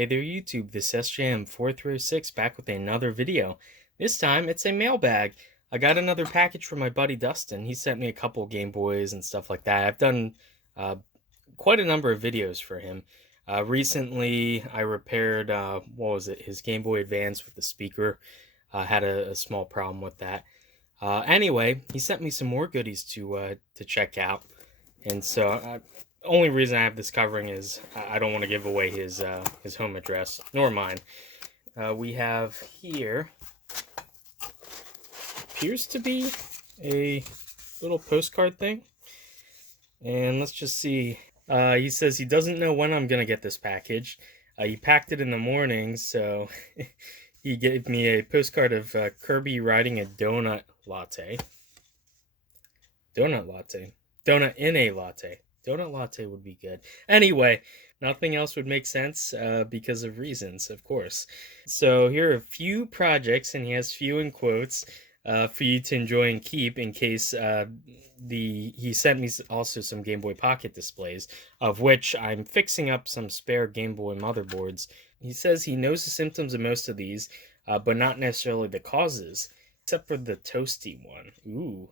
Hey there YouTube, this is SJM4306 back with another video. This time it's a mailbag. I got another package from my buddy Dustin. He sent me a couple Game Boys and stuff like that. I've done uh, quite a number of videos for him. Recently I repaired, what was it, his Game Boy Advance with the speaker. Had a small problem with that. Anyway, he sent me some more goodies to check out. And so only reason I have this covering is I don't want to give away his home address, nor mine. We have here, appears to be a little postcard thing. And let's just see. He says he doesn't know when I'm going to get this package. He packed it in the morning, so he gave me a postcard of Kirby riding a donut latte. Donut latte. Donut in a latte. Donut latte would be good. Anyway, nothing else would make sense because of reasons, of course. So here are a few projects, and he has few in quotes, for you to enjoy and keep in case he sent me also some Game Boy Pocket displays, of which I'm fixing up some spare Game Boy motherboards. He says he knows the symptoms of most of these, but not necessarily the causes, except for the toasty one. Ooh.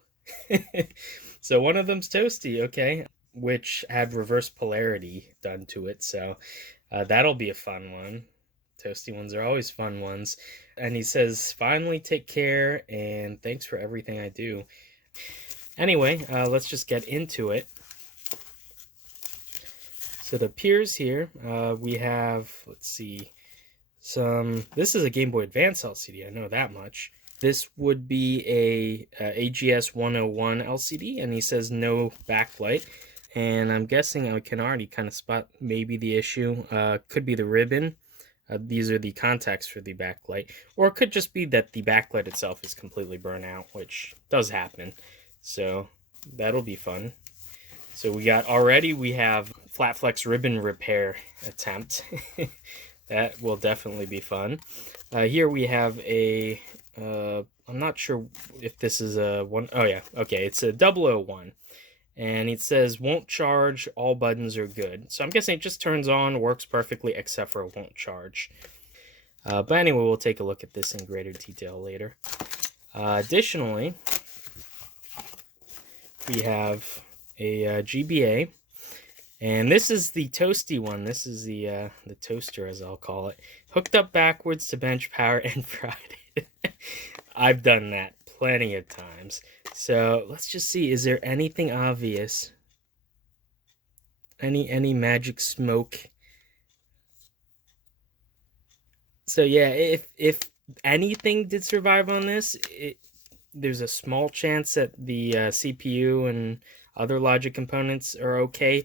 So one of them's toasty, okay, which had reverse polarity done to it, so that'll be a fun one. Toasty ones are always fun ones. And he says, finally take care, and thanks for everything I do. Anyway, let's just get into it. So it appears here, we have, let's see, this is a Game Boy Advance LCD, I know that much. This would be a AGS 101 LCD, and he says no backlight. And I'm guessing I can already kind of spot maybe the issue. Could be the ribbon. These are the contacts for the backlight. Or it could just be that the backlight itself is completely burnt out, which does happen. So that'll be fun. So we have flat flex ribbon repair attempt. That will definitely be fun. Here we have a... I'm not sure if this is a one. Oh yeah, okay, it's a 001. And it says, won't charge, all buttons are good. So I'm guessing it just turns on, works perfectly, except for won't charge. But anyway, we'll take a look at this in greater detail later. Additionally, we have a GBA. And this is the toasty one. This is the toaster, as I'll call it. Hooked up backwards to bench power and fried it. I've done that plenty of times. So let's just see, is there anything obvious? Any magic smoke? So yeah, if anything did survive on this, there's a small chance that the CPU and other logic components are okay.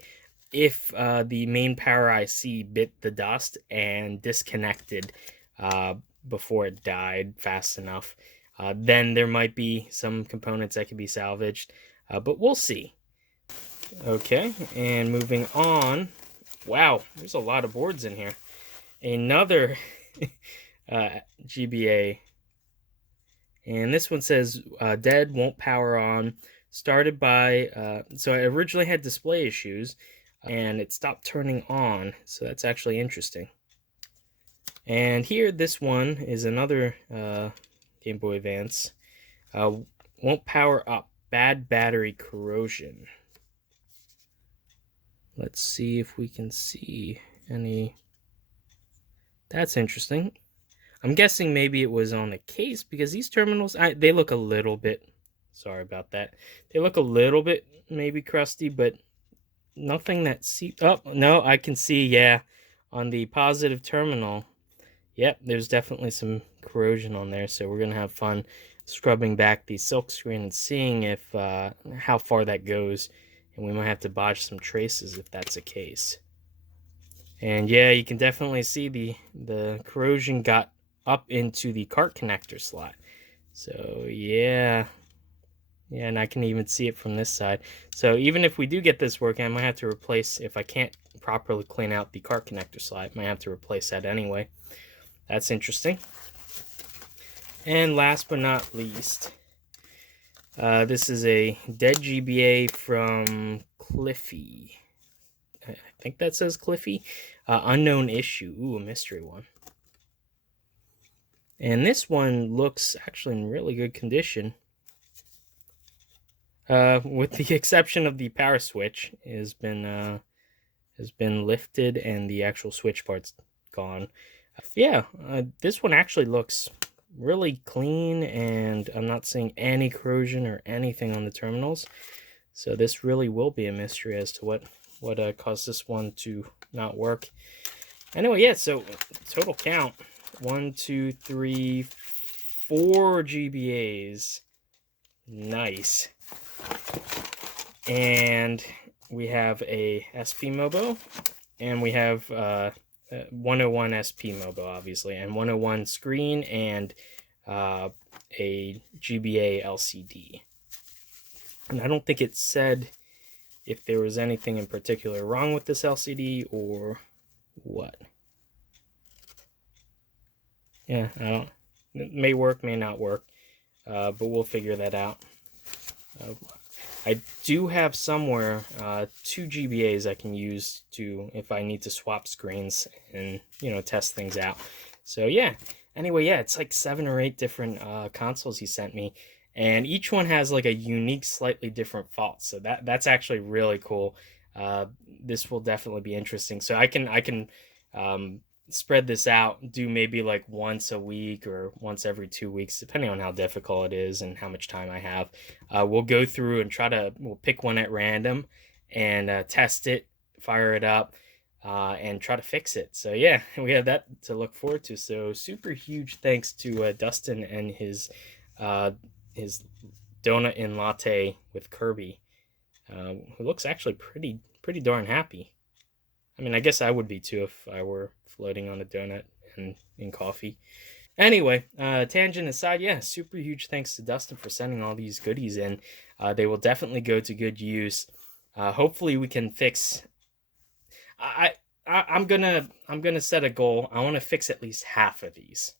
If the main power IC bit the dust and disconnected before it died fast enough, then there might be some components that could be salvaged, but we'll see. Okay, and moving on. Wow, there's a lot of boards in here. Another GBA, and this one says dead, won't power on. Started by, so I originally had display issues, and it stopped turning on, so that's actually interesting. And here, this one is another Game Boy Advance. Won't power up. Bad battery corrosion. Let's see if we can see any... That's interesting. I'm guessing maybe it was on a case, because these terminals, they look a little bit... Sorry about that. They look a little bit maybe crusty, but nothing that oh, no, I can see, yeah, on the positive terminal. Yep, there's definitely some corrosion on there, so we're going to have fun scrubbing back the silk screen and seeing if how far that goes, and we might have to bodge some traces if that's the case. And yeah, you can definitely see the corrosion got up into the cart connector slot. So yeah, and I can even see it from this side. So even if we do get this working, I might have to replace, if I can't properly clean out the cart connector slot, I might have to replace that anyway. That's interesting. And last but not least, this is a dead GBA from Cliffy. I think that says Cliffy. Unknown issue. Ooh, a mystery one. And this one looks actually in really good condition. With the exception of the power switch has been lifted and the actual switch part's gone. Yeah, this one actually looks really clean, and I'm not seeing any corrosion or anything on the terminals. So this really will be a mystery as to what caused this one to not work. Anyway, yeah, so total count, 1, 2, 3, 4 GBAs. Nice. And we have a SP Mobo, and we have 101 SP Mobo, obviously, and 101 screen, and a GBA LCD. And I don't think it said if there was anything in particular wrong with this LCD or what. Yeah, I don't. It may work, may not work, but we'll figure that out. I do have somewhere 2 GBAs I can use to if I need to swap screens and test things out. So yeah. Anyway, yeah, it's like 7 or 8 different consoles he sent me, and each one has like a unique, slightly different fault. So that's actually really cool. This will definitely be interesting. So I can spread this out, do maybe like once a week or once every 2 weeks, depending on how difficult it is and how much time I have. We'll go through and we'll pick one at random and test it, fire it up, and try to fix it. So yeah, we have that to look forward to. So super huge thanks to Dustin and his donut and latte with Kirby, who looks actually pretty darn happy. I mean, I guess I would be too if I were floating on a donut and in coffee. Anyway, tangent aside, yeah, super huge thanks to Dustin for sending all these goodies in. They will definitely go to good use. Hopefully, we can fix. I'm gonna set a goal. I want to fix at least half of these.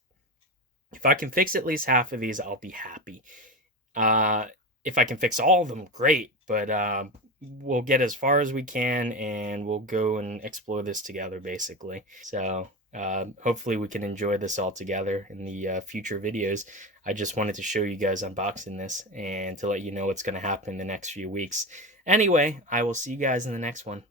If I can fix at least half of these, I'll be happy. If I can fix all of them, great. But we'll get as far as we can, and we'll go and explore this together, basically. So hopefully we can enjoy this all together in the future videos. I just wanted to show you guys unboxing this and to let you know what's going to happen in the next few weeks. Anyway, I will see you guys in the next one.